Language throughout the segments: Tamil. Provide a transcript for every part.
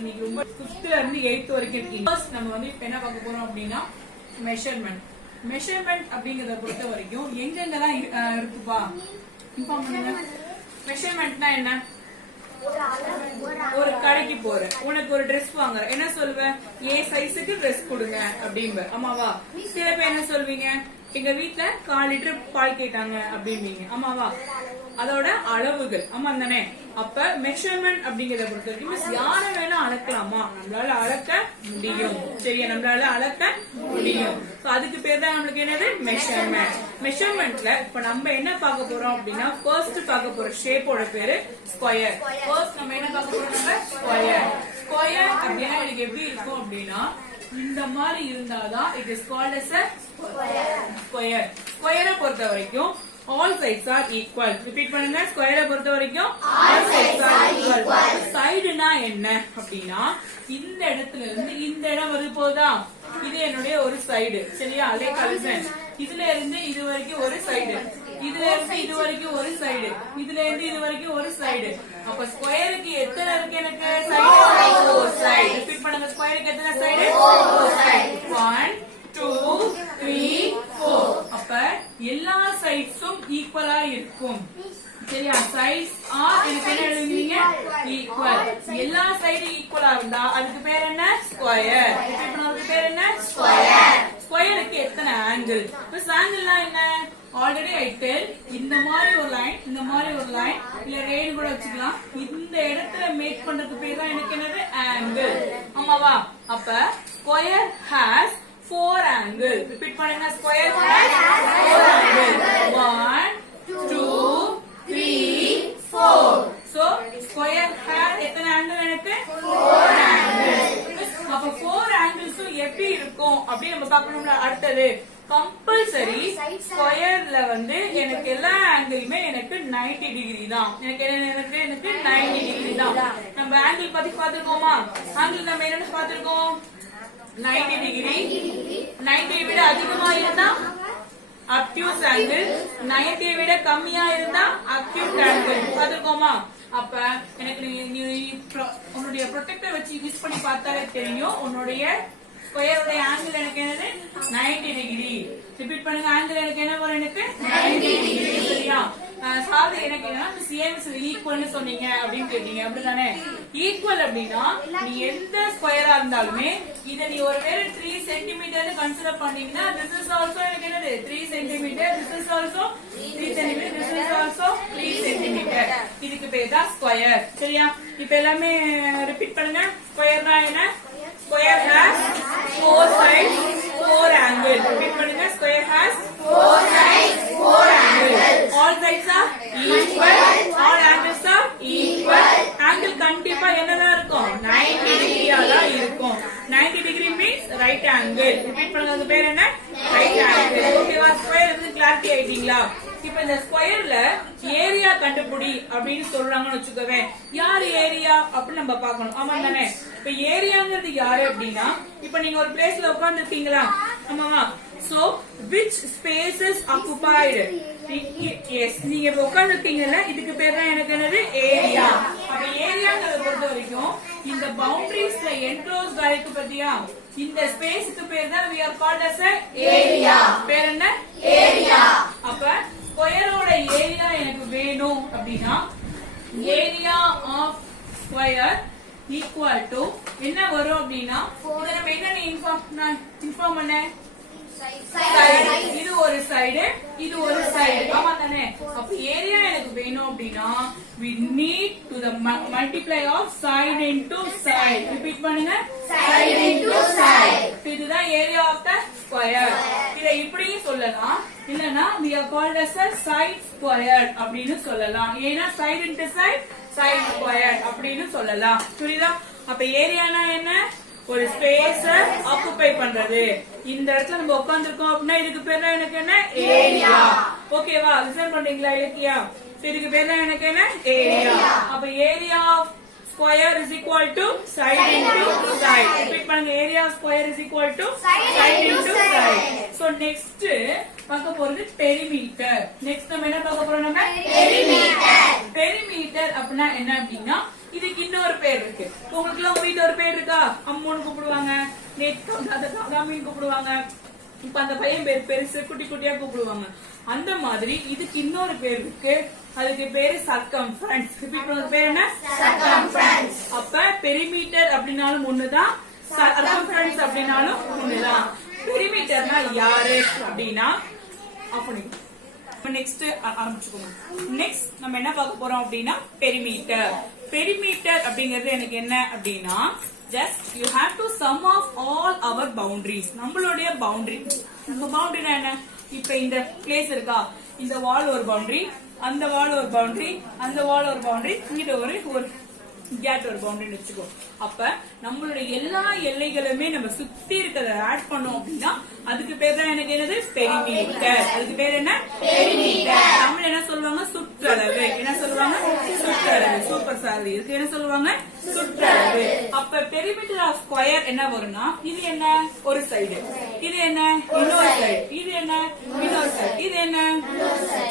இன்னைக்கு ரொம்ப 5th ல இருந்து 8th வரைக்கும் இருக்கீங்க. ஃபர்ஸ்ட் நம்ம வந்து இப்ப என்ன பார்க்க போறோம் அப்படின்னா மெஷர்மெண்ட். மெஷர்மெண்ட் அப்படிங்கறத பொறுத்த வரைக்கும் எங்கெங்கெல்லாம் இருக்குப்பா இன்ஃபார்ம் பண்ணுங்க. மெஷர்மெண்ட்னா என்ன? ஒரு கடைக்கு போற, உனக்கு ஒரு ட்ரெஸ் வாங்குற, என்ன சொல்லுவ? ஏ சைஸுக்கு ட்ரெஸ் கொடுங்க அப்படிம்ப. ஆமாவா? சில பேர் என்ன சொல்வீங்க? எங்க வீட்டுல 1/4 லிட்டர் பால் கேட்டாங்க அப்படிம்பீங்க. ஆமாவா? அதோட அளவுகள். ஆமா தானே? அப்ப மெஷர்மெண்ட் அப்படிங்கறத பொறுத்த வரைக்கும் யார வேணா அளக்கலாமா? நம்மளால அளக்க முடியும். சரியா? நம்மளால அளக்க முடியும். அதுக்கு பேர் தான் நம்மளுக்கு என்னது? மெஷர்மெண்ட். மெஷர்மெண்ட்ல இப்ப நம்ம என்ன பார்க்க போறோம் அப்படின்னா ஃபர்ஸ்ட் பார்க்க போற ஷேப்போட பேரு ஸ்கொயர். ஃபர்ஸ்ட் நம்ம என்ன பார்க்க போறோம்? நம்ம ஸ்கொயர். ஸ்கொயர் அப்படின்னா எனக்கு எப்படி இருக்கும் அப்படின்னா இந்த மாதிரி இருந்தாதான் it is called as a square. ஸ்கொயரை பொறுத்த வரைக்கும் all sides are equal. Repeat பண்ணுங்க. ஸ்கொயரை பொறுத்த வரைக்கும் all sides are equal. சைடுனா என்ன அப்படின்னா இந்த இடத்துல இருந்து இந்த இடம் வருது போதா, இது என்னுடைய ஒரு சைடு. சரியா? அதே கல்சன். இதுல இருந்து இது வரைக்கும் ஒரு சைடு, இதுல இருந்து இது வரைக்கும் ஒரு சைடு, இதுல இருந்து இது வரைக்கும் ஒரு சைடு. அப்ப ஸ்கொயருக்கு எத்தனை இருக்கு? எனக்கு சைடு 4 சைடு. ரிப்பீட் பண்ணுங்க. ஸ்கொயருக்கு எத்தனை சைடு? 4 சைடு. 1 2 3 4. அப்ப எல்லா சைட்ஸும் ஈக்குவலா இருக்கும். சரியா? சைட்ஸ் ஆர் எனக்கு என்ன எழுதுவீங்க? ஈக்குவல். எல்லா சைடும் ஈக்குவலா இருந்தா அதுக்கு பேர் என்ன? ஸ்கொயர். அதுக்கு பேர் என்ன? ஸ்கொயர். ஸ்கொயருக்கு எத்தனை ஆங்கிள்? ஆங்கிள்னா என்ன? Already I tell. இந்த மாதிரி ஒரு லைன், இந்த மாதிரி ஒரு லைன், இல்ல ரேடு கூட வச்சுக்கலாம். இந்த இடத்துல மேக் பண்றதுக்கு பேர் தான் எனக்கு என்னது? ஆங்கிள். ஆமாவா? அப்ப ஸ்கொயர் ஹேஸ் 4 angles. ரிப்பீட் பண்ணுங்க. Square has 4 angles. 1 2 3 4. So square has எத்தனை ஆங்கிள்? எனக்கு 4 angles. அப்ப 4 angles எப்படி இருக்கும் அப்படி நம்ம பார்க்கணும்ல. அடுத்தது கம்பல்சரி ஸ்கொயர்ல வந்து எனக்கு எல்லா ஆங்கிளுமே எனக்கு 90 டிகிரி தான். எனக்கு 90 டிகிரி தான். நம்ம ஆங்கிள் பத்தி பாத்துருக்கோமா? ஆங்கிள் நம்ம என்ன பாத்துருக்கோம்? 90 டிகிரி. 90 விட அதிகமா இருந்தா அக்யூட் ஆங்கிள், 90 விட கம்மியா இருந்தா அக்யூட் ஆங்கிள். பாத்துருக்கோமா? அப்ப எனக்கு உன்னுடைய ப்ரொடெக்டர் வச்சு யூஸ் பண்ணி பார்த்தாலே தெரியும் உன்னுடைய ஸ்கொயருடைய ஆங்கிள் எனக்கு என்னது? 90 டிகிரி. ரிப்பீட் பண்ணுங்க. ஆங்கிள் எனக்கு என்ன வரும்? எனக்கு 90 டிகிரி. சரியா? சாரி, எனக்கு என்ன சிஎம்ஸ் ஈக்குவல்னு சொன்னீங்க அப்படின்னு கேட்டீங்க. அப்படிதானே? ஈக்குவல் அப்படின்னா நீ எந்த ஸ்கொயரா இருந்தாலுமே இதை நீ ஒருவேளை 3 சென்டிமீட்டர் கன்சிடர் பண்ணீங்கன்னா திஸ் இஸ் ஆல்சோ எனக்கு என்னது? 3 centimetre. This is also 3 centimetre. This is also 3 centimetre. இதுக்கு பேர் தான் ஸ்கொயர். சரியா? இப்ப எல்லாமே ரிப்பீட் பண்ணுங்க. ஸ்கொயர்னா என்ன? Square has 4 sides, 4 angles. Repeat பண்ணுங்க. Square has 4 sides, 4 angles. All sides are equal. All angles are equal. Angle கண்டிப்பா என்னதான் இருக்கும்? 90 டிகிரியா தான் இருக்கும். 90 degree means right angle. Repeat பண்ணுங்க. அது பேர் என்ன? Right angle. ஓகேவா? ஸ்கொயர் வந்து கிளாரிட்டி ஆயிட்டீங்களா? இப்ப இந்த ஸ்கொயர்ல ஏரியா கண்டுபிடி அப்படின்னு சொல்றாங்கன்னு வச்சுக்கோவே. யார் ஏரியா அப்படின்னு நம்ம பாக்கணும். ஆமா தானே? இப்ப ஏரியாங்கிறது யாரு அப்படின்னா இப்ப நீங்க ஒரு பிளேஸ்ல உட்கார்ந்து இருக்கீங்களா? ஆமாவா? So which spaces occupied? Yes, நீங்க இப்ப உட்கார்ந்து இருக்கீங்கல்ல, இதுக்கு பேர் தான் எனக்கு என்னது? ஏரியா. அப்ப ஏரியாங்கிறத பொறுத்த வரைக்கும் இந்த பவுண்டரிஸ்ல என்க்ளோஸ்ட் ஆயிருக்கு பத்தியா, இந்த ஸ்பேஸ்க்கு பேர் தான் we are called as a area. பேர் என்ன? ஏரியா. அப்ப ஸ்கொயரோட ஏரியா எனக்கு வேணும் அப்படின்னா area of square equal to என்ன வரும் அப்படின்னா இதை நம்ம என்ன இன்ஃபார்ம் பண்ண? இது ஒரு சைடு, இது ஒரு சைடு. ஆமா தானே? அப்ப ஏரியா எனக்கு வேணும் அப்படின்னா we need to the multiply of side into side. Repeat பண்ணுங்க. side into side. இதுதான் ஏரியா ஆஃப் த ஸ்கொயர். இதை இப்படியும் சொல்லலாம், இல்லனா we are called as a side squared அப்படின்னு சொல்லலாம். ஏன்னா side into side, side squared அப்படின்னு சொல்லலாம். புரியுதா? அப்ப ஏரியானா என்ன? ஒரு ஸ்பேஸ ஆக்குபை பண்றது. இந்த இடத்துல நம்ம உட்கார்ந்து இருக்கோம் அப்படின்னா இதுக்கு பேர் தான் எனக்கு என்ன? ஏரியா. ஓகேவா? லிசன் பண்றீங்களா இலக்கியா? இதுக்கு பேர் தான் எனக்கு என்ன? ஏரியா. அப்ப area of square is equal to side into side. Repeat பண்ணுங்க. Area of square is equal to side into side. So next பார்க்க போறது பெரிமீட்டர். நெக்ஸ்ட் நம்ம என்ன பார்க்க போறோம்? நம்ம பெரிமீட்டர். பெரிமீட்டர் அப்படின்னா என்ன அப்படின்னா இதுக்கு இன்னொரு பேர் இருக்கு. உங்களுக்கு எல்லாம் உங்க வீட்டுல ஒரு பேர் இருக்கா? அம்முன்னு கூப்பிடுவாங்க, காமின்னு கூப்பிடுவாங்க. இப்ப அந்த பையன் பேர் பெருசு குட்டி குட்டியா கூப்பிடுவாங்க. அந்த மாதிரி இதுக்கு இன்னொரு பேர் இருக்கு. அதுக்கு பேரு சர்க்கம்ஃபரன்ஸ். பேர் என்ன? சர்க்கம்ஃபரன்ஸ். அப்ப பெரிமீட்டர் அப்படின்னாலும் ஒண்ணுதான், சர்க்கம்ஃபரன்ஸ் அப்படின்னாலும் ஒண்ணுதான். பெரிமீட்டர்னா யாரு அப்படின்னா நெக்ஸ்ட் ஆரம்பிச்சுக்கோங்க. நெக்ஸ்ட் நம்ம என்ன பார்க்க போறோம் அப்படின்னா பெரிமீட்டர். பெரிமீட்டர் அப்படிங்கிறது எனக்கு என்ன அப்படின்னா just you have to sum of all our boundaries. நம்மளுடைய பவுண்டரி. நம்ம பவுண்டரினா என்ன? இப்ப இந்த பிளேஸ் இருக்கா, இந்த வால் ஒரு பவுண்டரி, அந்த வால் ஒரு பவுண்டரி, அந்த வால் ஒரு பவுண்டரி, இங்கிட்ட ஒரு கேட் ஒரு பவுண்டரின்னு வச்சுக்கோ. அப்ப நம்மளுடைய எல்லா எல்லைகளுமே நம்ம சுத்தி இருக்கிறத ஆட் பண்ணோம் அப்படின்னா அதுக்கு பேர் தான் எனக்கு என்னது? பெரிமீட்டர். அதுக்கு பேர் என்ன? பெரிமீட்டர். தமிழ் என்ன சொல்லுவாங்க? சுற்றளவு. என்ன சொல்லுவாங்க? சுற்றளவு. Super sir. இதுக்கு என்ன சொல்லுவாங்க? சுற்றளவு. அப்ப பெரிமீட்டர் ஆஃப் ஸ்கொயர் என்ன வரும்னா இது என்ன? ஒரு சைடு. இது என்ன? இன்னொரு சைடு. இது என்ன? இன்னொரு சைடு. இது என்ன?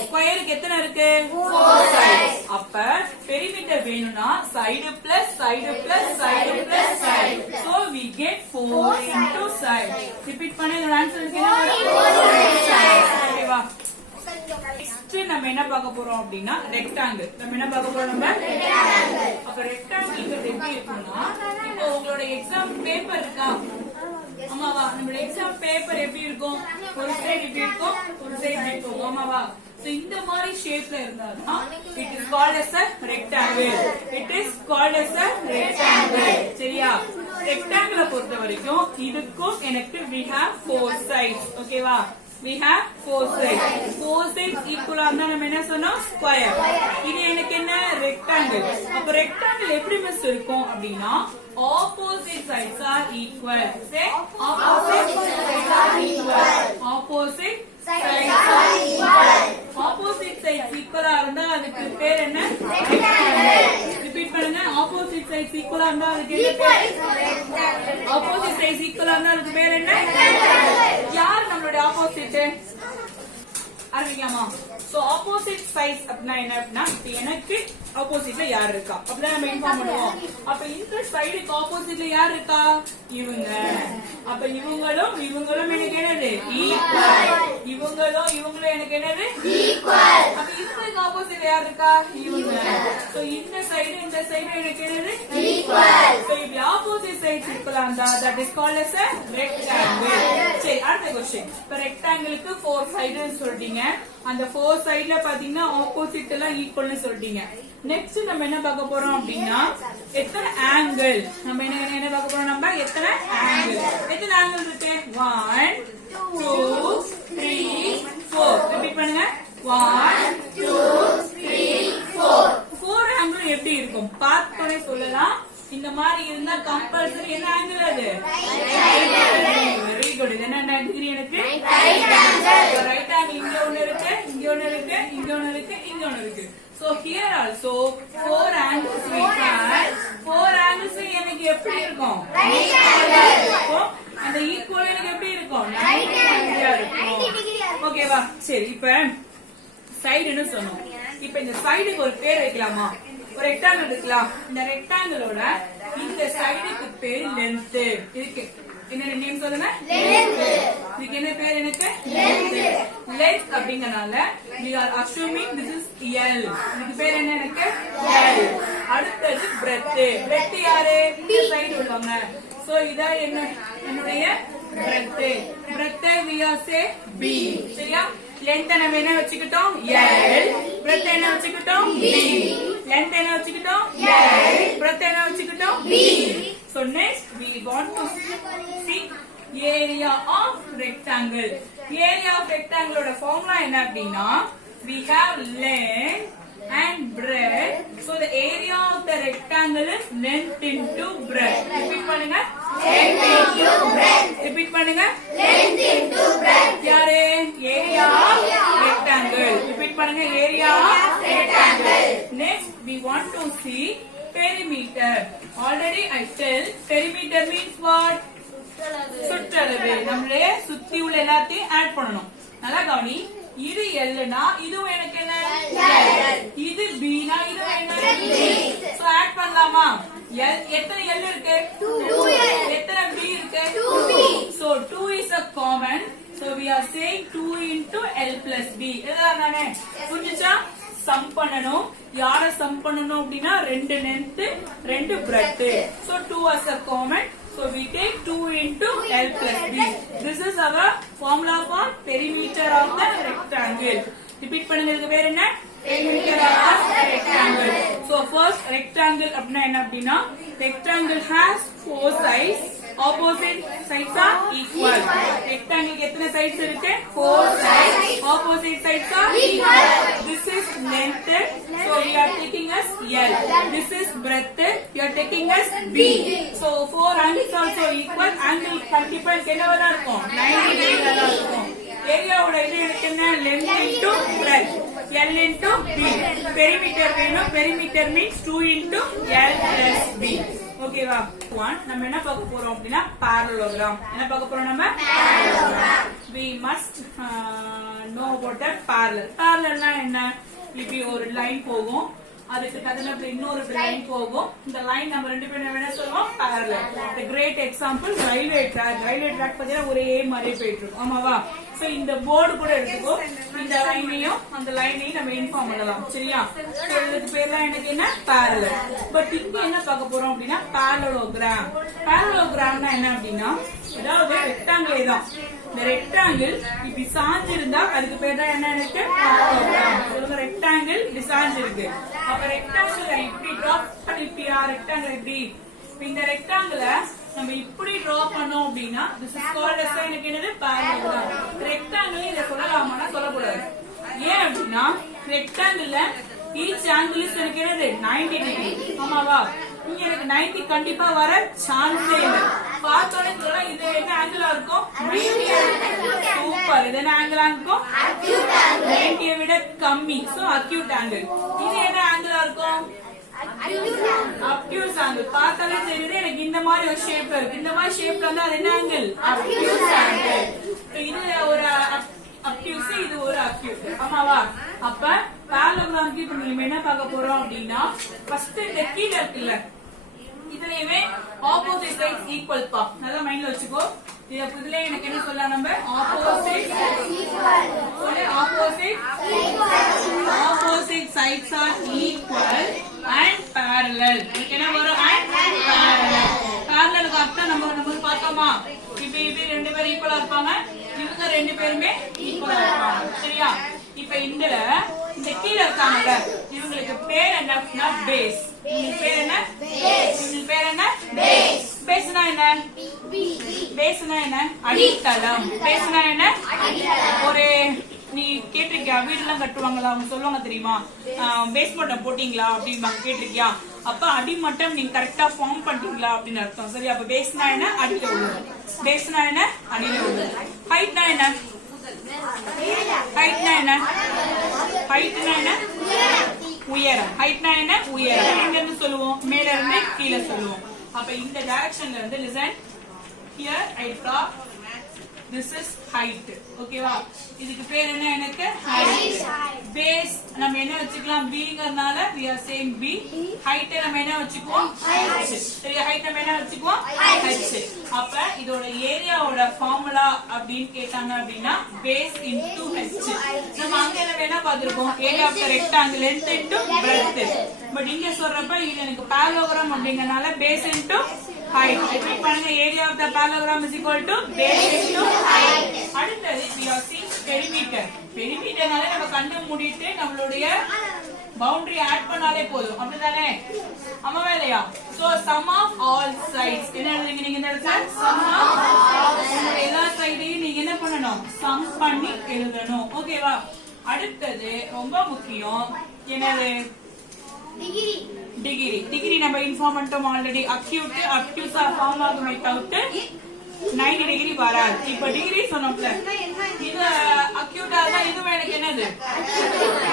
ஸ்கொயருக்கு எத்தனை இருக்கு? 4 சைடு. அப்ப பெரிமீட்டர் வேணும்னா side plus side plus side plus side. So we get 4 into side. Repeat பண்ணுங்க. ஆன்சர் என்ன வரும்? 4 side. ஓகேவா? நெக்ஸ்ட் நம்ம என்ன பார்க்க போறோம் அப்படின்னா ரெக்டாங்கிள். நம்ம என்ன பார்க்க போறோம்? நம்ம ரெக்டாங்கிள். அப்ப ரெக்டாங்கிள் எப்படி இருக்கும்னா இப்போ உங்களோட எக்ஸாம் பேப்பர் இருக்கா? ஆமாவா? நம்மளோட எக்ஸாம் பேப்பர் எப்படி இருக்கும்? ஒரு சைடு இப்படி இருக்கும், ஒரு சைடு இப்படி இருக்கும். ஆமாவா? இந்த மாதிரி ஷேப்ல இருந்தா it is called as a rectangle. It is called as a rectangle. சரியா? ரெக்டாங்கிளை பொறுத்த வரைக்கும் இதுக்கும் எனக்கு we have 4 sides. ஓகேவா? we have 4 sides. 4 sides equal ஆனா நம்ம என்ன சொன்னோம்? ஸ்கொயர். இது எனக்கு என்ன? ரெக்டாங்கிள். அப்ப ரெக்டாங்கிள் எப்படி மிஸ் இருக்கும் அப்படின்னா opposite sides are equal. Say opposite sides are equal. Opposite sides are equal. Opposite sides equal ஆ இருந்தா அதுக்கு பேர் என்ன? ரெக்டாங்கிள். ரிப்பீட் பண்ணுங்க. opposite sides equal ஆ இருந்தா அதுக்கு என்ன பேர்? opposite sides equal ஆ இருந்தா அதுக்கு பேர் என்ன? யார் நம்மளுடைய ஆப்போசிட்? அறிவிக்காமா? சோ ஆப்போசிட் சைட்ஸ் அப்படின்னா என்ன அப்படின்னா இப்ப எனக்கு ஆப்போசிட்ல யார் இருக்கா அப்படிதான் நம்ம இன்ஃபார்ம் பண்ணுவோம். அப்ப இந்த சைடுக்கு ஆப்போசிட்ல யார் இருக்கா? இவங்க. அப்ப இவங்களும் எனக்கு என்னது? ஈக்குவல். இவங்களும் எனக்கு என்னது? ஈக்குவல். அப்ப இதுக்கு ஆப்போசிட்ல யார் இருக்கா? இவங்க. சோ இந்த சைடு எனக்கு என்னது? ஈக்குவல். சோ இப்ப ஆப்போசிட் சைட்ஸ் ஈக்குவல் ஆந்தா that is called as a rectangle. சரி, அடுத்த क्वेश्चन. இப்ப ரெக்டாங்கிளுக்கு 4 சைடுன்னு சொல்றீங்க. அந்த 4 சைடுல பாத்தீங்கன்னா ஆப்போசிட் எல்லாம் ஈக்குவல்னு சொல்றீங்க. நெக்ஸ்ட் நம்ம என்ன பார்க்க போறோம் அப்படின்னா எத்தனை ஆங்கிள். நம்ம என்ன பார்க்க போறோம்? நம்ம எத்தனை ஆங்கிள் இருக்கு? 1 2 3 4. ரிப்பீட் பண்ணுங்க. 1 2 3 4. 4 ஆங்கிள் எப்படி இருக்கும்? பார்த்தோனே சொல்லலாம். இந்த மாதிரி இருந்தா கம்பல்சரி என்ன ஆங்கிள் அது? Very good. இது என்ன டிகிரி? எனக்கு ரைட் ஆங்கிள். இங்க ஒன்னு இருக்கு, இங்க ஒன்னு இருக்கு, இங்க ஒன்னு இருக்கு, இங்க ஒன்னு இருக்கு. So here also 4 angles we have. 4 angles எனக்கு எப்படி இருக்கும்? ரைட் ஆங்கிள் இருக்கும். அந்த ஈக்குவல் எனக்கு எப்படி இருக்கும்? 90 ஆங்கிள் இருக்கும். ஓகேவா? சரி, இப்ப சைடுன்னு சொன்னோம். இப்ப இந்த சைடுக்கு ஒரு பேர் வைக்கலாமா? ஒரு ரெக்டாங்கிள் இருக்கலாம். இந்த ரெக்டாங்கிளோட இந்த சைடுக்கு பேர் லென்த் இருக்கு. என்ன நேம் சொல்லுங்க? லென்த். இதுக்கு என்ன பேர்? எனக்கு லென்த். லென்த் அப்படிங்கறனால we are assuming this is L. இதுக்கு பேர் என்ன? எனக்கு L. அடுத்தது breadth. breadth யாரு? இந்த சைடு உள்ளவங்க. சோ இத என்னுடைய breadth. breadth we are say B. சரியா? லென்த் நம்ம என்ன வச்சுக்கிட்டோம்? L. breadth என்ன வச்சுக்கிட்டோம்? B. length என்ன வச்சுக்கிட்டோம்? L. breadth என்ன வச்சுக்கிட்டோம்? B. So next we want to see area of rectangle. Area of rectangle ஓட formula என்ன அப்படின்னா we have length and breadth. So the area of the rectangle is length into breadth. Repeat பண்ணுங்க. length into breadth. Repeat பண்ணுங்க. length into breadth. யாரு? area of rectangle. Repeat பண்ணுங்க. area of rectangle. Next we want to see perimeter. Already I tell perimeter means what? சுற்றளவு. நம்மளே சுத்தி உள்ள எல்லாத்தையும் ஆட் பண்ணணும். நல்லா கவனி. இது L னா இதுவும் எனக்கு என்ன? L. இது B னா இதுவும் என்ன? B. சோ ஆட் பண்ணலாமா? L எத்தனை L இருக்கு? 2L. எத்தனை B இருக்கு? 2B. So 2 is a common. So we are saying 2 into L plus B. இதுதானே? புரிஞ்சுச்சா? சம் பண்ணனும். யார சம் பண்ணனும் அப்படினா ரெண்டு லெந்த் ரெண்டு breadth. So 2 as a common. So we take 2 into L plus B. This is our formula for perimeter of the rectangle. Repeat பண்ணுங்க. இதுக்கு பேர் என்ன? Perimeter of the rectangle. So first rectangle அப்படினா என்ன அப்படினா rectangle has 4 sides. Opposite sides are equal. Rectangle க்கு எத்தனை sides இருக்கு? 4 sides. Opposite sides are equal. This is length. So we are taking as L. This is breadth. We are taking as B. So 4 angles also equal. Angle கண்டிப்பா என்னவா இருக்கும்? 90 degree தான் இருக்கும். ஏரியாவோட இது எனக்கு என்ன? length into breadth. L into B. Perimeter வேணும். Perimeter means 2 into L plus B. ஓகேவா? 1 நம்ம என்ன பார்க்க போறோம் அப்படினா parallelogram. என்ன பார்க்க போறோம் நம்ம? Parallelogram. We must know about that parallel. Parallelனா என்ன? இப்படி ஒரு லைன் போகும். அதுக்கு பக்கத்துல இன்னொரு லைன் போகும். இந்த லைன் நம்ம ரெண்டு பேரும் என்ன சொல்லுவோம்? parallel. The great example railway track. Railway track பார்த்தீங்கன்னா ஒரே மாதிரி போயிட்டு இருக்கும். ஆமாவா? சோ இந்த போர்டு கூட எடுத்துக்கோ. இந்த லைனையும் அந்த லைனையும் நம்ம இன்ஃபார்ம் பண்ணலாம். சரியா? இதுக்கு பேர்லாம் எனக்கு என்ன? parallel. பட் இங்க என்ன பார்க்க போறோம் அப்படினா parallelogram. Parallelogramனா என்ன அப்படினா அதாவது ரெக்டாங்கிள் தான். இந்த ரெக்டாங்கிள் இப்படி சாஞ்சு இருந்தா அதுக்கு பேர் தான் என்ன? எனக்கு parallelogram. சொல்லுங்க. ரெக்டாங்கிள் இப்படி சாஞ்சு இருக்கு. அப்ப ரெக்டாங்கிளை இப்படி டிரா பண்ணிப்பியா? ரெக்டாங்கிள் இப்படி இந்த ரெக்டாங்கிள நம்ம இப்படி டிரா பண்ணோம் அப்படின்னா this is called as எனக்கு என்னது? parallelogram. ரெக்டாங்கிள் இத சொல்லலாமானா சொல்லக்கூடாது. ஏன் அப்படின்னா ரெக்டாங்கிள்ல each angle is எனக்கு என்னது? 90 டிகிரி. ஆமாவா? இங்க எனக்கு 90 கண்டிப்பா வர சான்ஸே இல்ல. பார்த்தோனே சொல்ல இது என்ன ஆங்கிளா இருக்கும்? 90. சூப்பர். இது என்ன ஆங்கிளா இருக்கும்? acute angle. 90 விட கம்மி. So acute angle. இது என்ன ஆங்கிளா இருக்கும்? obtuse angle. பார்த்தாலே தெரியுது எனக்கு இந்த மாதிரி ஒரு ஷேப்ல இருக்கு. இந்த மாதிரி ஷேப்ல இருந்தா அது என்ன ஆங்கிள்? obtuse angle. இது ஒரு obtuse, இது ஒரு acute. ஆமாவா? அப்ப parallelogram இப்ப நம்ம என்ன பார்க்க போறோம் அப்படின்னா ஃபர்ஸ்ட் இந்த கீழ இருக்குல்ல இதுலயே ஆப்போசிட் சைட்ஸ் ஈக்குவல் பா. நல்லா மைண்ட்ல வச்சுக்கோ. இதுல எனக்கு என்ன சொல்லலாம்? நம்ம ஆப்போசிட் ஈக்குவல். சொல்ல opposite equal. Opposite sides are equal and parallel. என்ன வரும்? and parallel. parallelக்கு அர்த்தம் நம்ம பார்த்தோமா? இப்ப ரெண்டு பேரும் ஈக்குவலா இருப்பாங்க. இவங்க ரெண்டு பேருமே ஈக்குவலா இருப்பாங்க. சரியா? இப்ப இந்த கீழ இருக்காங்கல இவங்களுக்கு பேர் என்ன? பேஸ். இவங்க பேர் என்ன? பேஸ். இவங்க பேர் என்ன? பேஸ். பேஸ்னா என்ன? பேஸ்னா என்ன? அடித்தளம். பேஸ்னா என்ன? அடித்தளம். ஒரு நீ கேட்டிருக்கியா? வீடுலாம் கட்டுவாங்களா? அவங்க சொல்லுவாங்க தெரியுமா? பேஸ்மெண்ட் போட்டீங்களா அப்படின்னு கேட்டிருக்கியா? அப்ப அடிமட்டம் நீங்க கரெக்டா ஃபார்ம் பண்ணிட்டீங்களா அப்படின்னு அர்த்தம். சரி, அப்ப பேஸ்னா என்ன? அடியில உள்ளது. பேஸ்னா என்ன? அடியில உள்ளது. ஹைட்னா என்ன? ஹைட்னா என்ன? ஹைட்னா என்ன? உயரம். ஹைட்னா என்ன? உயரம். எங்க இருந்து சொல்லுவோம்? மேல இருந்து கீழ சொல்லுவோம். அப்ப இந்த டைரக்ஷன்ல இருந்து listen here I draw this is height. ஓகேவா? இதுக்கு பேர் என்ன? எனக்கு height. பேஸ் நம்ம என்ன வச்சுக்கலாம்? b ங்கறனால we are saying b. height நம்ம என்ன வச்சுக்குவோம்? h. சரி, height நம்ம என்ன வச்சுக்குவோம்? h. அப்ப இதோட ஏரியாவோட ஃபார்முலா அப்படினு கேட்டாங்க அப்படினா base into h. நம்ம அங்க என்ன பாத்துறோம்? Area of the rectangle length into breadth. But இங்க சொல்றப்ப இது எனக்கு parallelogram அப்படிங்கறனால base into height. எப்படி பாருங்க? Area of the parallelogram is equal to base into height. அடுத்தது we are seeing perimeter. perimeterனால நம்ம கண்ணு மூடிட்டு நம்மளுடைய பவுண்டரி ஆட் பண்ணாலே போதும். அப்படிதானே? ஆமாவா இல்லையா? So sum of all sides. என்ன எழுதுறீங்க நீங்க இந்த இடத்துல? sum of எல்லா சைடையும் நீங்க என்ன பண்ணணும்? sum பண்ணி எழுதணும். ஓகேவா? அடுத்தது ரொம்ப முக்கியம் என்னது? டிகிரி. டிகிரி. டிகிரி நம்ம இன்ஃபார்ம் பண்ணிட்டோம் already. Acute obtuse or form ஆகும் வித்அவுட் 90 டிகிரி வராது. இப்ப டிகிரி சொன்னோம்ல, இது அக்யூட்டா இருந்தா இதுவே எனக்கு என்னது?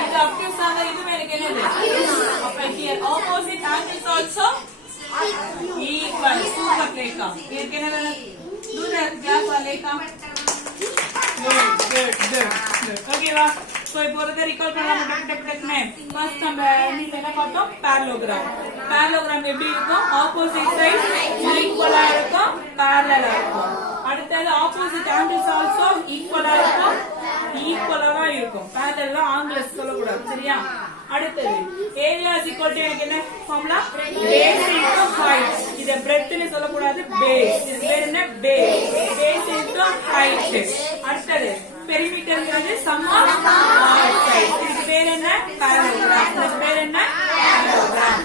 இது அப்டியூஸா இருந்தா இதுவே எனக்கு என்னது? அப்ப here opposite angles also equal. Super Rekha. இதுக்கு என்ன வேணும்? do the graph Rekha. good. ஓகேவா? சோ இப்போ ஒரு ரீகால் பண்ணலாம் டக்குனு. ஃபர்ஸ்ட் நம்ம நீங்க என்ன பார்த்தோம்? parallelogram. parallelogram எப்படி இருக்கும்? ஆப்போசிட் சைடு ஈக்குவலா இருக்கும், parallel-ஆ இருக்கும். அடுத்தது ஆப்போசிட் ஆங்கிள்ஸ் ஆல்சோ ஈக்குவலா இருக்கும், ஈக்குவலா தான் இருக்கும். parallel-ஆ ஆங்கிள்ஸ் சொல்லக்கூடாது, சரியா? அடுத்தது ஏரியா இஸ் ஈக்குவல் டு எனக்கு என்ன ஃபார்முலா? Base into height. இத பிரெத் னு சொல்ல கூடாது, பேஸ். இது பேர் என்ன? பேஸ். Base into height. அடுத்தது பெரிமீட்டர்ங்கிறது சம் ஆஃப் ஆல் சைடு. இதுக்கு பேர் என்ன? parallelogram. இதுக்கு பேர் என்ன? parallelogram.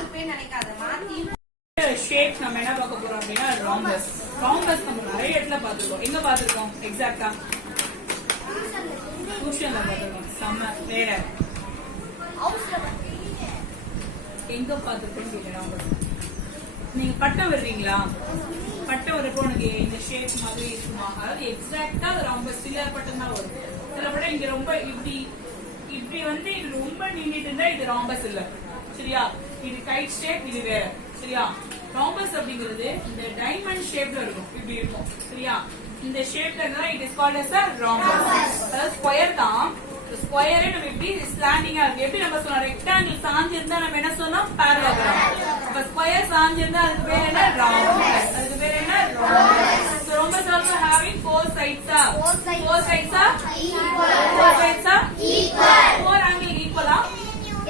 ஷேப் நம்ம என்ன பார்க்க போறோம் அப்படின்னா ராம்பஸ். ராம்பஸ் நம்ம நிறைய இடத்துல பார்த்திருக்கோம். எங்க பார்த்திருக்கோம் எக்ஸாக்ட்டா? டியூஷன்ல பார்த்திருக்கோம். சம்ம வேற எங்க பார்த்திருக்கோம் கேக்குறாங்க. நீங்க பட்டம் விடுறீங்களா? பட்டம் வரப்போ உனக்கு இந்த ஷேப் மாதிரி இருக்குமா? அதாவது எக்ஸாக்டா ராம்பஸ் சில பட்டம் தான் வரும். சில பட்டம் இங்க ரொம்ப இப்படி இப்படி வந்து இது ரொம்ப நீண்டிட்டு இருந்தா இது ராம்பஸ் இல்ல, சரியா? இது கைட் ஷேப், இது வேற, சரியா? ராம்பஸ் அப்படிங்கிறது இந்த டைமண்ட் ஷேப்ல இருக்கும், இப்படி இருக்கும், சரியா? இந்த ஷேப்ல இருந்தா it is called as a rhombus. அதாவது ஸ்கொயர் தான். ஸ்கொயரே நம்ம எப்படி ஸ்லாண்டிங்கா இருக்கு. எப்படி நம்ம சொல்லலாம்? ரெக்டாங்கிள் சாஞ்சு இருந்தா நம்ம என்ன சொன்னோம்? parallelogram. அப்ப ஸ்கொயர் சாஞ்சு இருந்தா அதுக்கு பேர் என்ன? rhombus. அதுக்கு பேர் என்ன? rhombus. So rhombus also having four sides. Four sides are equal. Four sides are equal. Four angle equal.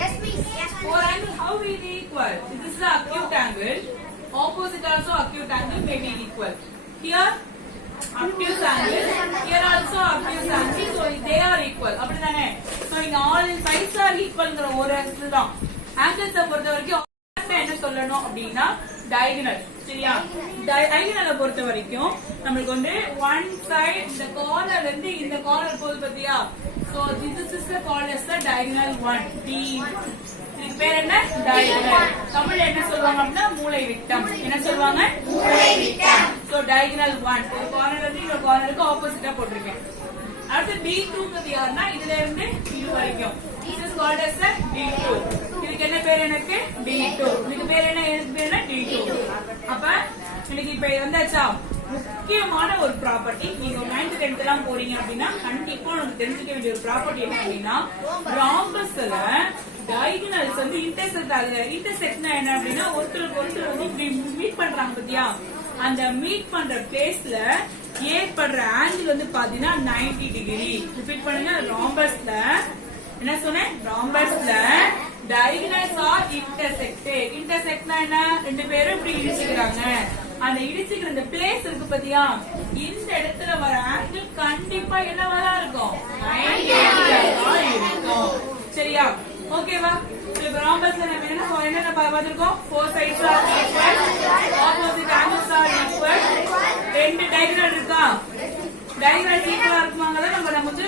Yes, please. Four angle how will be equal? This is the acute angle. Opposite also acute angle may be equal. Here obtuse angle, here also obtuse angle, so they are equal. அப்படிதானே? so இங்க all sides are equalங்கற ஒரு அர்த்தம் தான். angles பொறுத்த வரைக்கும் என்ன சொல்லணும் அப்படினா diagonal, சரியா? diagonal பொறுத்த வரைக்கும் நமக்கு வந்து one side இந்த corner இருந்து இந்த corner போகுது பாத்தியா? so this is the called as the diagonal one. இதுக்கு பேர் என்ன? diagonal. தமிழ்ல என்ன சொல்வாங்க அப்படினா மூலை விட்டம். என்ன சொல்வாங்க? மூலை விட்டம். so diagonal one. ஒரு கார்னர் இருந்து இன்னொரு கார்னருக்கு ஆப்போசிட்டா போட்டுருக்கேன். அடுத்து D2ங்கிறது யாருன்னா இதுல இருந்து இது வரைக்கும். this is called as a D2. இதுக்கு என்ன பேர்? எனக்கு D2. இதுக்கு பேர் என்ன? இதுக்கு பேர் என்ன? D2. அப்ப எனக்கு இப்ப வந்தாச்சா? முக்கியமான ஒரு ப்ராப்பர்ட்டி. நீங்க 9th 10th எல்லாம் போறீங்க அப்படின்னா கண்டிப்பா உங்களுக்கு தெரிஞ்சுக்க வேண்டிய ஒரு ப்ராப்பர்ட்டி என்ன அப்படின்னா ராம்பஸ்ல டயகனல்ஸ் வந்து இன்டர்செக்ட் ஆகுது. இன்டர்செக்ட்னா என்ன அப்படின்னா ஒருத்தருக்கு ஒருத்தர் வந்து இப்படி மீட் பண்றாங்க பாத்தியா? அந்த மீட் பண்ற பிளேஸ்ல ஏற்படுற ஆங்கிள் வந்து பாத்தீங்கன்னா 90 டிகிரி. ரிப்பீட் பண்ணுங்க. ராம்பஸ்ல என்ன சொன்னேன்? ராம்பஸ்ல டயகனல்ஸ் ஆர் இன்டர்செக்ட். இன்டர்செக்ட்னா என்ன? ரெண்டு பேரும் இப்படி இடிச்சுக்கிறாங்க. அந்த இடிச்சுக்கிற இந்த பிளேஸ் இருக்கு பாத்தியா? இந்த இடத்துல வர ஆங்கிள் கண்டிப்பா என்னவா இருக்கும்? 90 இருக்கும், சரியா? ஓகேவா? இப்ப ராம்பஸ்ல நம்ம என்ன பார்த்திருக்கோம்? four sides are equal, opposite angles are equal, ரெண்டு diagonal இருக்கா? diagonal equal இருக்குமாங்கறத நம்ம வந்து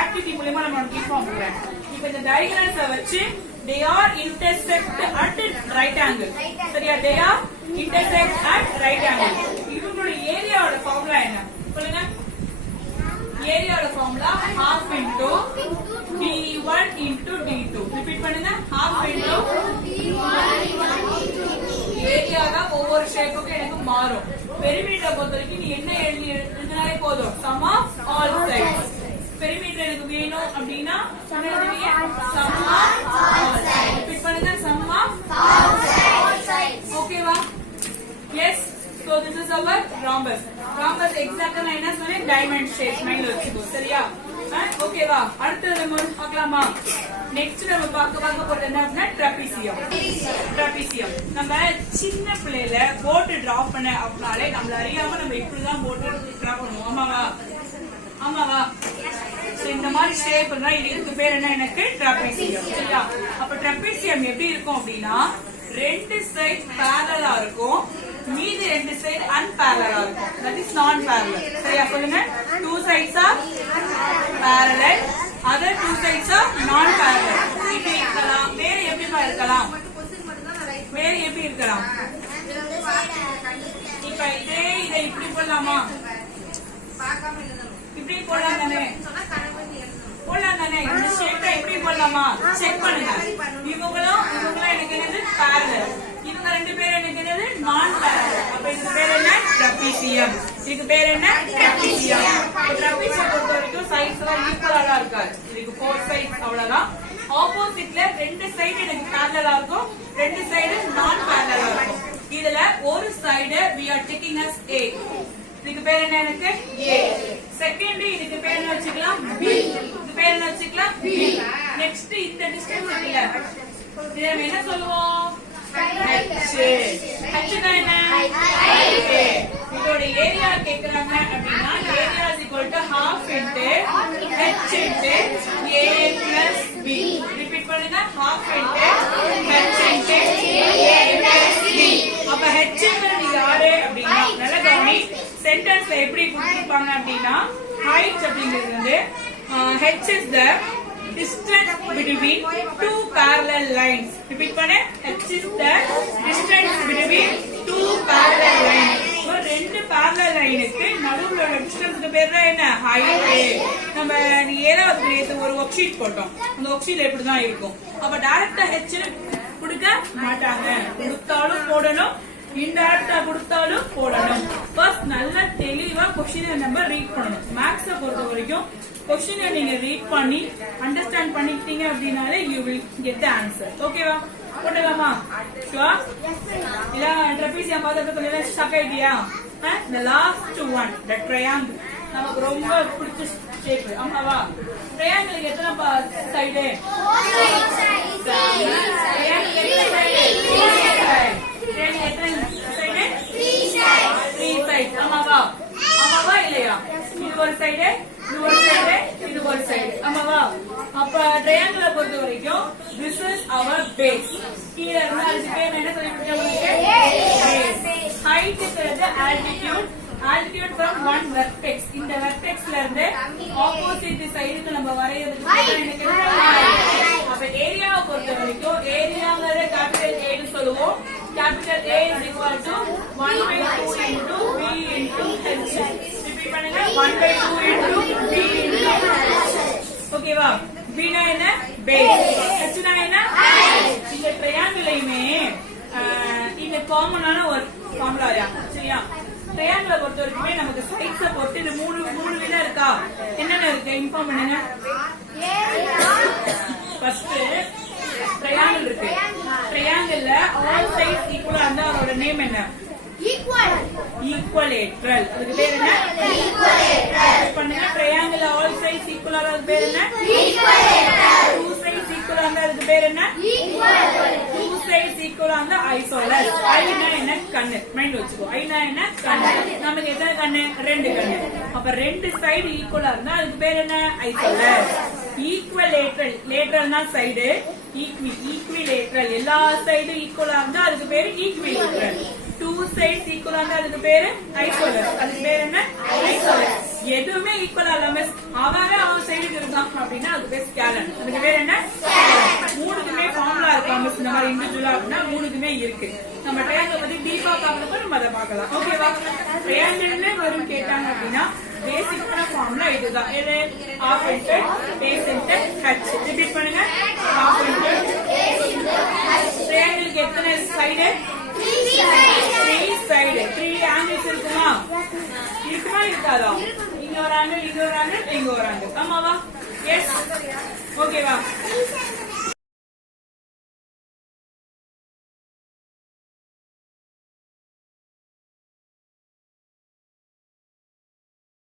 ஆக்டிவிட்டி மூலமா நம்ம இன்ஃபார்ம் பண்றோம். இப்போ இந்த diagonals வச்சு they are intersect at right angle, சரியா? they are intersect at right angle. இவங்களோட ஏரியாவோட ஃபார்முலா என்ன சொல்லுங்க? ஏரியாவோட formula half into d1 into d2. Repeat பண்ணுங்க. half into ஏரியா தான் ஒவ்வொரு ஷேப்புக்கும் எனக்கு மாறும். பெரிமீட்டர் பொறுத்த வரைக்கும் நீ என்ன எழுதினாலே போதும், sum of all sides. Perimeter எனக்கு வேணும் அப்படின்னா sum of all sides. Repeat பண்ணுங்க. sum of all sides. ஓகேவா? Yes. so this is our rhombus. rhombus எக்ஸாக்ட்டா நான் என்ன சொன்னேன்? டைமண்ட் ஷேப் மைண்ட்ல வச்சுக்கோ, சரியா? ஓகேவா? அடுத்து நம்ம பார்க்கலாமா? நெக்ஸ்ட் நம்ம பார்க்க போறது என்ன அப்படின்னா ட்ராபீசியம். ட்ராபீசியம் நம்ம சின்ன பிள்ளையில போட் டிராப் பண்ண அப்படினாலே நம்மள அறியாம நம்ம இப்படிதான் போட் டிராப் பண்ணுவோம். ஆமாவா? ஆமாவா? இந்த மாதிரி ஷேப் இருந்தா இதுக்கு பேர் என்ன? எனக்கு ட்ராபீசியம், சரியா? அப்ப ட்ராபீசியம் எப்படி இருக்கும் அப்படின்னா ரெண்டு சைடு parallel-ஆ இருக்கும், மீதி ரெண்டு சைடு unparallel-ஆ இருக்கும். that is non parallel. சரியா? சொல்லுங்க. two sides are parallel, other two sides are non parallel. இப்படி இருக்கலாம். வேற எப்படி இருக்கலாம்? வேற எப்படி இருக்கலாம்? இப்ப இதை இப்படி போடலாமா? இப்படி போடலாம் தானே? போடலாம் தானே? இந்த ஷேப்பை எப்படி போடலாமா? செக் பண்ணுங்க. இவங்களும் எனக்கு என்னது? parallel. இவங்க ரெண்டு பேரும் எனக்கு என்னது? நான் parallel. அப்ப இதுக்கு பேர் என்ன? ட்ராபீசியம். இதுக்கு பேர் என்ன? ட்ராபீசியம். ட்ராபீசியம் பொறுத்த வரைக்கும் சைட்ஸ் எல்லாம் ஈக்குவலா இருக்காது. இதுக்கு 4 sides அவ்வளவுதான். ஆப்போசிட்ல ரெண்டு சைடு எனக்கு parallel-ஆ இருக்கும், ரெண்டு சைடு நான் parallel-ஆ இருக்கும். இதுல ஒரு side we are taking as A. இதுக்கு பேர் என்ன? எனக்கு A. செகண்ட் இதுக்கு பேர் என்ன வச்சுக்கலாம்? B. இதுக்கு பேர் என்ன வச்சுக்கலாம்? B. நெக்ஸ்ட் இந்த டிஸ்டன்ஸ் இருக்குல்ல, இத நம்ம என்ன சொல்லுவோம்? H. H னா என்ன? இதோட ஏரியா கேக்குறாங்க அப்படின்னா area is equal to half into H into A plus B. Repeat பண்ணுங்க, half into H into A plus B. அப்ப H ங்கிறது யாரு அப்படின்னா, நல்ல கவனி, சென்டென்ஸ்ல எப்படி கொடுத்திருப்பாங்க அப்படின்னா height அப்படிங்கிறது வந்து H is the distance between two parallel lines. Repeat பண்ணு, H is the distance between two parallel lines. ரெண்டு parallel லைனுக்கு நடுவுல உள்ள டிஸ்டன்ஸ்க்கு பேர் தான் என்ன? height. நம்ம 7வது கிரேட் ஒரு ஒர்க் ஷீட் போட்டோம், அந்த ஒர்க் ஷீட்ல இப்படி தான் இருக்கும். அப்ப டைரக்டா H கொடுக்க மாட்டாங்க, கொடுத்தாலும் போடணும், இன்டைரக்டா கொடுத்தாலும் போடணும். ஃபர்ஸ்ட் நல்லா தெளிவா क्वेश्चனை நம்ம ரீட் பண்ணணும். மேத்ஸை பொறுத்த வரைக்கும் क्वेश्चனை நீங்க ரீட் பண்ணி அண்டர்ஸ்டாண்ட் பண்ணிக்கிட்டீங்க அப்படினாலே you will get the answer. ஓகேவா? போடலாமா? ஷூர்? இல்ல ட்ரெபீசியம் பார்த்தா கொஞ்சம் stuck idea. the last one, the triangle, நமக்கு ரொம்ப பிடிச்ச ஷேப். ஆமாவா? ட்ரையாங்கிள் எத்தனை சைடு? 4 சைடு. ட்ரையாங்கிள் எத்தனை சைடு? ட்ரையாங்கிள் எத்தனை சைடு? 3 சைடு. ஆமாவா? ஆமாவா இல்லையா? இது ஒரு சைடு, இது ஒரு சைடு, இது ஒரு சைடு. ஆமாவா? அப்ப ட்ரையாங்கிளை பொறுத்த வரைக்கும் this is our base. கீழ இருந்து அதுக்கு பேர் என்ன சொல்லி கொடுத்தோம்? base. height ங்கிறது altitude, altitude from one vertex. இந்த vertexல இருந்து ஆப்போசிட் சைடுக்கு நம்ம வரையறதுக்கு எனக்கு அப்ப ஏரியாவை பொறுத்த வரைக்கும் ஏரியாங்கறத கேபிட்டல் A ன்னு சொல்லுவோம். Capital A is equal to 1/2 into B into H. Repeat பண்ணுங்க, 1/2 into B into H. ஓகேவா? B னா என்ன? பேஸ். H னா என்ன? இந்த ட்ரையாங்கிளையுமே இந்த காமனான ஒரு ஃபார்முலாயா, சரியா? ட்ரையாங்கிளை பொறுத்த வரைக்குமே நமக்கு சைட்ஸை பொறுத்து இந்த மூணு விதம் இருக்கா? என்னென்ன இருக்கு? இன்ஃபார்ம் பண்ணுங்க. ஃபர்ஸ்ட் ட்ரையாங்கிள் இருக்கு. ட்ரையாங்கிள்ல ஆல் சைட்ஸ் ஈக்குவலா இருந்தா அதோட நேம் என்ன? ஈக்குவலேட்ரல். அதுக்கு பேர் என்ன? ஈக்குவலேட்ரல். பண்ணுங்க, ட்ரையாங்கிள் ஆல் சைட்ஸ் ஈக்குவலா இருந்தா அதுக்கு பேர் என்ன? ஈக்குவலேட்ரல். டூ சைட்ஸ் ஈக்குவலா இருந்தா அதுக்கு பேர் என்ன? ஈக்குவல். டூ சைட்ஸ் ஈக்குவலா இருந்தா ஐசோலஸ். ஐனா என்ன? கண்ணு. மைண்ட் வச்சுக்கோ. ஐனா என்ன? கண்ணு. நமக்கு எத்தனை கண்ணு? 2 கண்ணு. அப்ப ரெண்டு சைடு ஈக்குவலா இருந்தா அதுக்கு பேர் என்ன? ஐசோலஸ். ஈக்குவலேட்ரல். லேட்ரல்னா சைடு, ஈக்விலேட்ரல் எல்லா சைடு ஈக்குவலா இருந்தா அதுக்கு பேரு ஈக்விலேட்ரல். டூ சைட்ஸ் ஈக்குவலா இருந்தா அதுக்கு பேரு ஐசோலஸ். அதுக்கு பேர் என்ன? ஐசோலஸ். எதுவுமே ஈக்குவலா இல்லாம அவன் சைடுக்கு இருக்கான் அப்படின்னா அதுக்கு பேர் ஸ்கேலன். அதுக்கு பேர் என்ன? மூணுக்குமே ஃபார்முலா இருக்காங்க. இந்த மாதிரி இண்டிவிஜுவலா அப்படின்னா மூணுக்குமே இருக்கு. நம்ம ட்ரையாங்கிள் பத்தி டீப்பா பாக்குறப்ப நம்ம அதை பார்க்கலாம். ஓகேவா? ட்ரையாங்கிள்ல வரும் கேட்டாங்க அப்படின்னா பேசிக்கான ஃபார்முலா இதுதான். இது half into base into h. Repeat பண்ணுங்க, half into ட்ரையாங்கிளுக்கு எத்தனை சைடு? 3 சைடு. 3 ஆங்கிள்ஸ் இருக்குமா? இருக்குமா இருக்காதா? இங்க ஒரு ஆங்கிள், இங்க ஒரு ஆங்கிள், இங்க ஒரு ஆங்கிள். ஆமாவா? எஸ். ஓகேவா?